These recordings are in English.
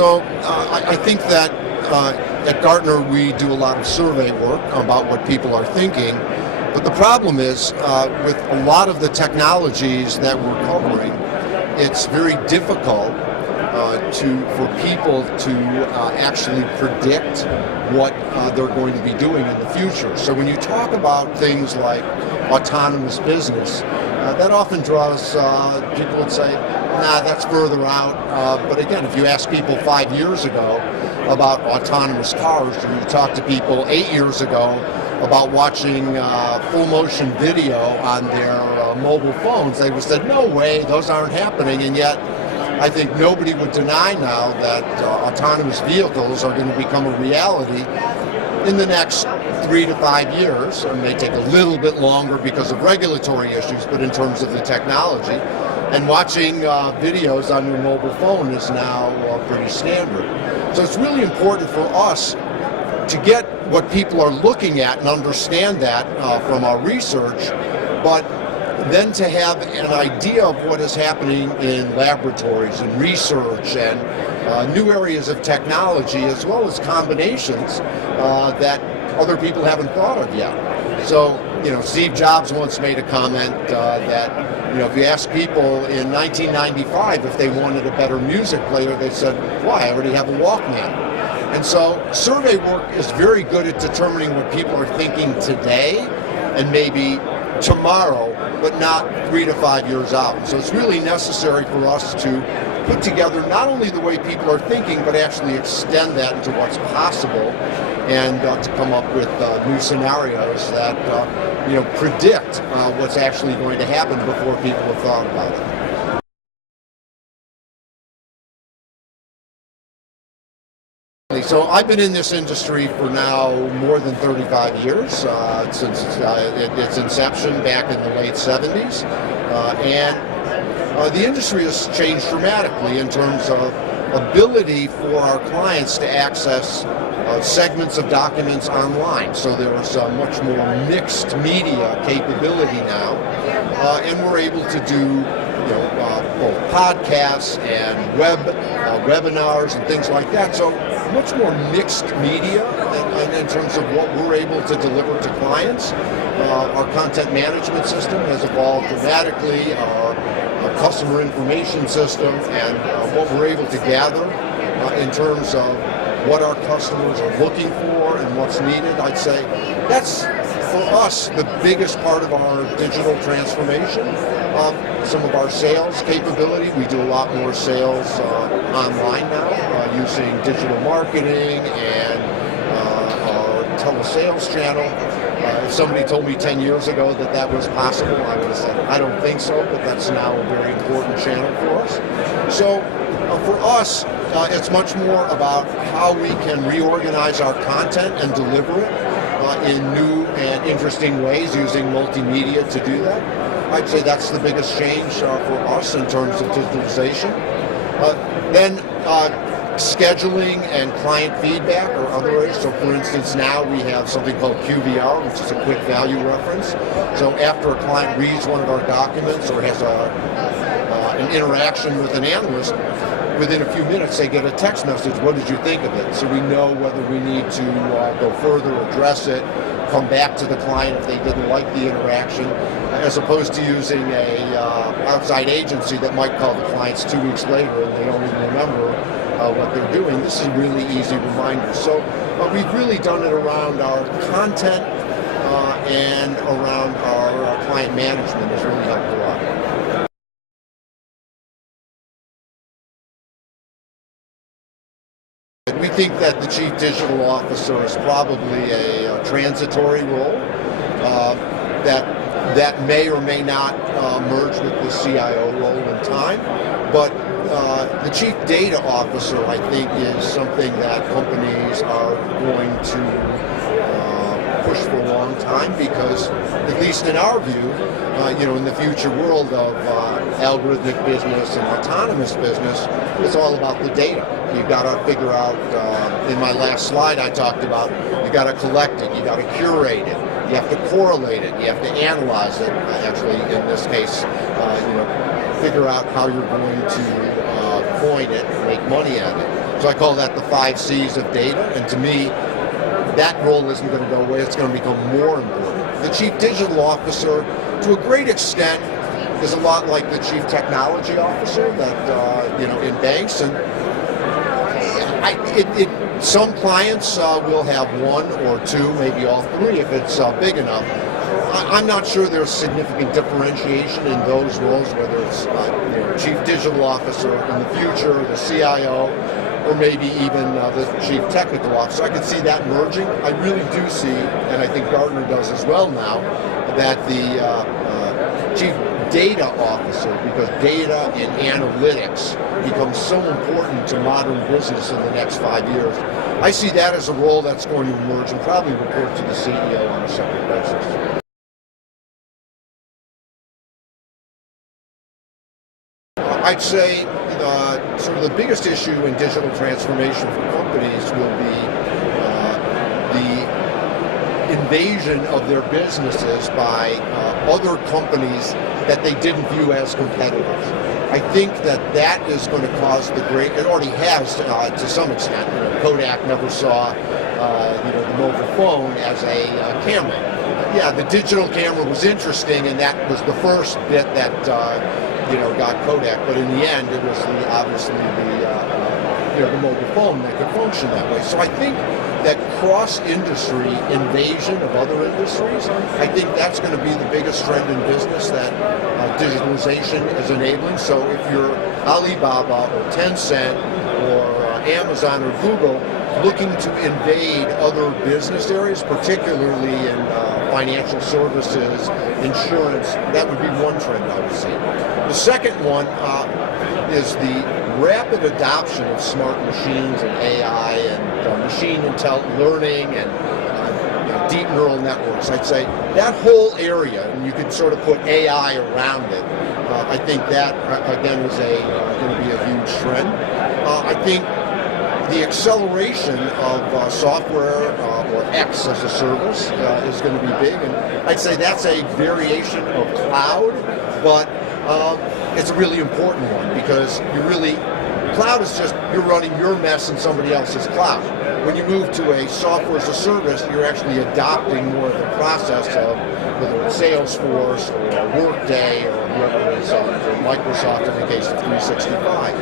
I think that at Gartner we do a lot of survey work about what people are thinking, but the problem is with a lot of the technologies that we're covering, it's very difficult for people to actually predict what they're going to be doing in the future. So when you talk about things like autonomous business, that often draws, people would say, nah, that's further out. But again, if you ask people 5 years ago about autonomous cars, or you talk to people 8 years ago about watching full motion video on their mobile phones, they would say, no way, those aren't happening. And yet, I think nobody would deny now that autonomous vehicles are going to become a reality in the next 3 to 5 years. It may take a little bit longer because of regulatory issues, but in terms of the technology. And watching videos on your mobile phone is now pretty standard. So it's really important for us to get what people are looking at and understand that from our research, but then to have an idea of what is happening in laboratories and research and new areas of technology, as well as combinations that other people haven't thought of yet. So, Steve Jobs once made a comment that, if you ask people in 1995 if they wanted a better music player, they said, why, I already have a Walkman. And so survey work is very good at determining what people are thinking today and maybe tomorrow, but not 3 to 5 years out. So it's really necessary for us to put together not only the way people are thinking, but actually extend that into what's possible, and to come up with new scenarios that predict what's actually going to happen before people have thought about it. So I've been in this industry for now more than 35 years, since its inception back in the late 70s. And the industry has changed dramatically in terms of ability for our clients to access segments of documents online. So there's much more mixed media capability now, and we're able to do both podcasts and webinars and things like that. So much more mixed media in terms of what we're able to deliver to clients. Our content management system has evolved dramatically. Our customer information system and what we're able to gather in terms of what our customers are looking for and what's needed. I'd say that's, for us, the biggest part of our digital transformation. Some of our sales capability, we do a lot more sales online now using digital marketing and our telesales channel. If somebody told me 10 years ago that that was possible, I would have said, I don't think so, but that's now a very important channel for us. So for us, it's much more about how we can reorganize our content and deliver it in new and interesting ways using multimedia to do that. I'd say that's the biggest change for us in terms of digitalization. Then scheduling and client feedback are other ways. So for instance, now we have something called QVR, which is a quick value reference. So after a client reads one of our documents or has an interaction with an analyst, within a few minutes they get a text message, what did you think of it? So we know whether we need to go further, address it, come back to the client if they didn't like the interaction, as opposed to using a outside agency that might call the clients 2 weeks later and they don't even remember what they're doing. This is a really easy reminder. So we've really done it around our content and around our client management has really helped a lot. We think that the Chief Digital Officer is probably a transitory role that may or may not merge with the CIO role in time. But the Chief Data Officer, I think, is something that companies are going to push for a long time because, at least in our view, in the future world of algorithmic business and autonomous business, it's all about the data. You've got to figure out, in my last slide I talked about, you've got to collect it, you've got to curate it, you have to correlate it, you have to analyze it, actually in this case, figure out how you're going to coin it and make money at it. So I call that the 5 C's of data, and to me, that role isn't going to go away. It's going to become more important. The chief digital officer, to a great extent, is a lot like the chief technology officer that in banks, and some clients will have 1 or 2, maybe all 3 if it's big enough. I'm not sure there's significant differentiation in those roles, whether it's chief digital officer in the future, the CIO, or maybe even the chief technical officer. I could see that merging. I really do see, and I think Gartner does as well now, that the chief data officer, because data and analytics becomes so important to modern business in the next 5 years. I see that as a role that's going to emerge and probably report to the CEO on a separate basis. I'd say sort of the biggest issue in digital transformation for companies will be the invasion of their businesses by other companies that they didn't view as competitors. I think that is going to cause it already has to some extent. Kodak never saw the mobile phone as a camera. Yeah, the digital camera was interesting, and that was the first bit that got Kodak. But in the end, it was obviously the mobile phone that could function that way. So I think that cross-industry invasion of other industries, I think that's going to be the biggest trend in business that digitalization is enabling. So if you're Alibaba or Tencent or Amazon or Google looking to invade other business areas, particularly in financial services, insurance, that would be one trend I would see. The second one is the rapid adoption of smart machines and AI and machine learning and deep neural networks. I'd say that whole area, and you could sort of put AI around it, I think that, again, is going to be a huge trend. I think the acceleration of software or X as a service is going to be big, and I'd say that's a variation of cloud, but it's a really important one because cloud is just you're running your mess in somebody else's cloud. When you move to a software as a service, you're actually adopting more of the process of whether it's Salesforce or Workday or whoever it is, or Microsoft in the case of 365.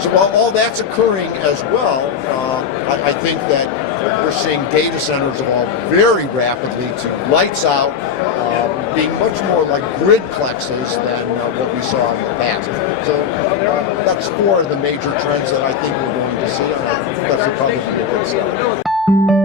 So while all that's occurring as well, I think that we're seeing data centers evolve very rapidly to lights out, being much more like gridplexes than what we saw in the past. So that's 4 of the major trends that I think we're going to see, and that's probably a good start.